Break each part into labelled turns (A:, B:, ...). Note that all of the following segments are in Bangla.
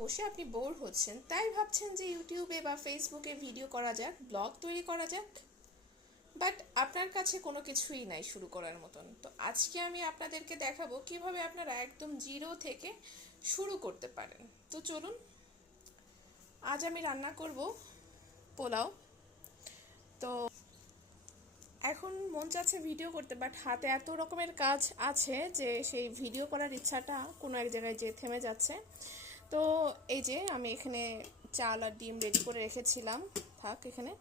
A: বসে আপনি বোর হচ্ছেন, তাই ভাবছেন যে ইউটিউবে বা ফেসবুকে ভিডিও করা যাক, ব্লগ তৈরি করা যাক। বাট আপনার কাছে কোনো কিছুই নাই শুরু করার মতন। তো আজকে আমি আপনাদেরকে দেখাবো কীভাবে আপনারা একদম জিরো থেকে শুরু করতে পারেন। তো চলুন, আজ আমি রান্না করব পোলাও। তো এখন মন চাচ্ছে ভিডিও করতে, বাট হাতে এত রকমের কাজ আছে যে সেই ভিডিও করার ইচ্ছাটা কোনো এক জায়গায় যে থেমে যাচ্ছে। তো এই যে আমি এখানে চাল আর ডিম রেডি করে রেখেছিলাম। থাক এখানে।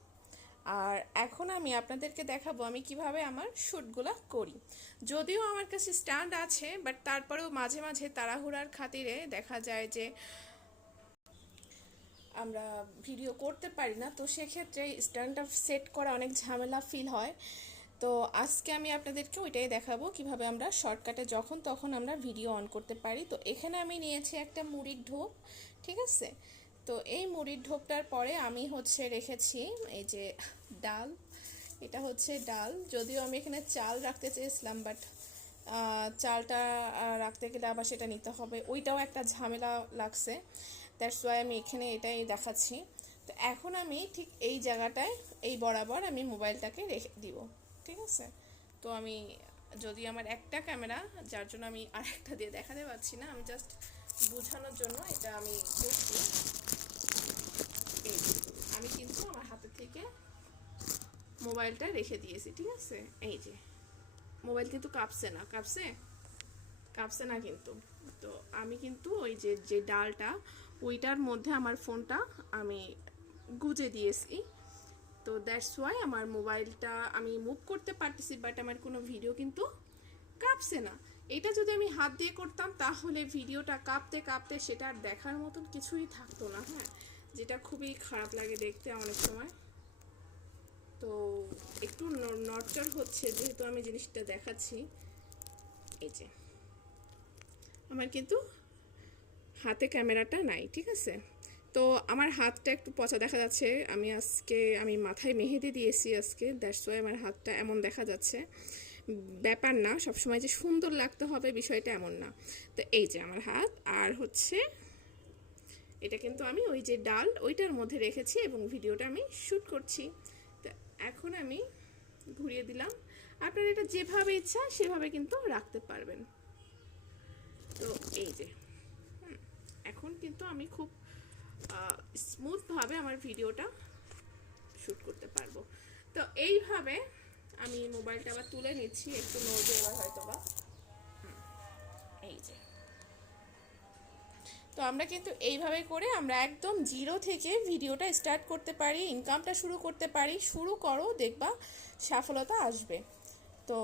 A: আর এখন আমি আপনাদেরকে দেখাবো আমি কীভাবে আমার শ্যুটগুলো করি। যদিও আমার কাছে স্ট্যান্ড আছে বাট তারপরেও মাঝে মাঝে তাড়াহুড়ার খাতিরে দেখা যায় যে আমরা ভিডিও করতে পারি না। তো সেক্ষেত্রে স্ট্যান্ডটা সেট করা অনেক ঝামেলা ফিল হয়। তো আজকে আমি আপনাদেরকে ওইটাই দেখাবো কীভাবে আমরা শর্টকাটে যখন তখন আমরা ভিডিও অন করতে পারি। তো এখানে আমি নিয়েছি একটা মুড়ির ঢোপ, ঠিক আছে? তো এই মুড়ির ঢোপটার পরে আমি হচ্ছে রেখেছি এই যে ডাল, এটা হচ্ছে ডাল। যদিও আমি এখানে চাল রাখতে চেয়েছিলাম বাট চালটা রাখতে গেলে আবার সেটা নিতে হবে। ওইটাও একটা ঝামেলা লাগছে। দ্যাটস ওয়াই আমি এখানে এটাই দেখাচ্ছি। তো এখন আমি ঠিক এই জায়গাটায়, এই বরাবর আমি মোবাইলটাকে রেখে দিব। ঠিক আছে? তো আমি যদি আমার একটা ক্যামেরা যার জন্য আমি আরেকটা দিয়ে দেখাতে পারছি না আমি জাস্ট বোঝানোর জন্য এটা আমি যে, আমি কিন্তু আমার হাতে থেকে মোবাইলটা রেখে দিয়েছি ঠিক আছে? এই যে মোবাইল কিন্তু কাঁপছে না কাঁপছে? কাঁপছে না কিন্তু। তো আমি কিন্তু ওই যে যে ডালটা ওইটার মধ্যে আমার ফোনটা আমি গুজে দিয়েছি। তো দ্যাটস ওয়াই আমার মোবাইলটা আমি মুভ করতে পারতেছি বাট আমার কোনো ভিডিও কিন্তু কাঁপছে না। এটা যদি আমি হাত দিয়ে করতাম, তাহলে ভিডিওটা কাঁপতে কাঁপতে সেটা আর দেখার মতন কিছুই থাকতো না হ্যাঁ? যেটা খুবই খারাপ লাগে দেখতে অনেক সময়। তো একটু নড়চড় হচ্ছে, যেহেতু আমি জিনিসটা দেখাচ্ছি। এই যে। আমার কিন্তু হাতে ক্যামেরাটা নাই, ঠিক আছে? তো আমার হাতটা একটু পচা দেখা যাচ্ছে। আমি আজকে, আমি মাথায় মেহেদি দিয়েছি আজকে দ্যাটস ওয়াই আমার হাতটা এমন দেখা যাচ্ছে। ব্যাপার না, সবসময় যে সুন্দর লাগতে হবে বিষয়টা এমন না। তো এই যে আমার হাত, আর হচ্ছে এটা কিন্তু আমি ওই যে ডাল, ওইটার মধ্যে রেখেছি এবং ভিডিওটা আমি শ্যুট করছি। তো এখন আমি ঘুরিয়ে দিলাম। আপনার এটা যেভাবে ইচ্ছা সেভাবে কিন্তু রাখতে পারবেন। তো এই যে এখন কিন্তু আমি খুব স্মুথভাবে আমার ভিডিওটা শ্যুট করতে পারব। তো এইভাবে আমি মোবাইলটা আবার তুলে নিচ্ছি, একটু নড়বে এবার হয়তো বা এই যে। তো আমরা কিন্তু এইভাবে করে আমরা একদম জিরো থেকে ভিডিওটা স্টার্ট করতে পারি ইনকামটা শুরু করতে পারি, শুরু করো, দেখবা সফলতা আসবে। তো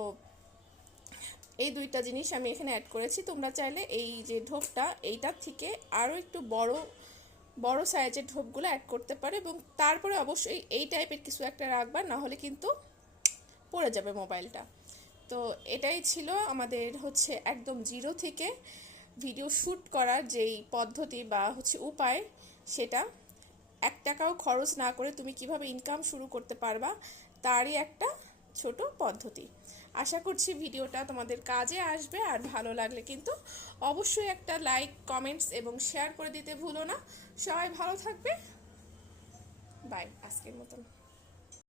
A: এই দুইটা জিনিস আমি এখানে অ্যাড করেছি, তোমরা চাইলে এই যে ঢোপটা এইটার থেকে আরও একটু বড় বড় সাইজের ঢোপগুলো অ্যাড করতে পারো এবং তারপরে অবশ্যই এই টাইপের কিছু একটা রাখবা না হলে কিন্তু পড়ে যাবে মোবাইলটা তো এটাই ছিল আমাদের হচ্ছে একদম জিরো থেকে ভিডিও শ্যুট করার যেই পদ্ধতি বা হচ্ছে উপায়, সেটা। এক টাকাও খরচ না করে তুমি কীভাবে ইনকাম শুরু করতে পারবা, তারই একটা ছোট পদ্ধতি। আশা করছি ভিডিওটা তোমাদের কাজে আসবে আর ভালো লাগলে কিন্তু অবশ্যই একটা লাইক, কমেন্টস এবং শেয়ার করে দিতে ভুলো না। সবাই ভালো থাকবে। বাই, আজকের মতন।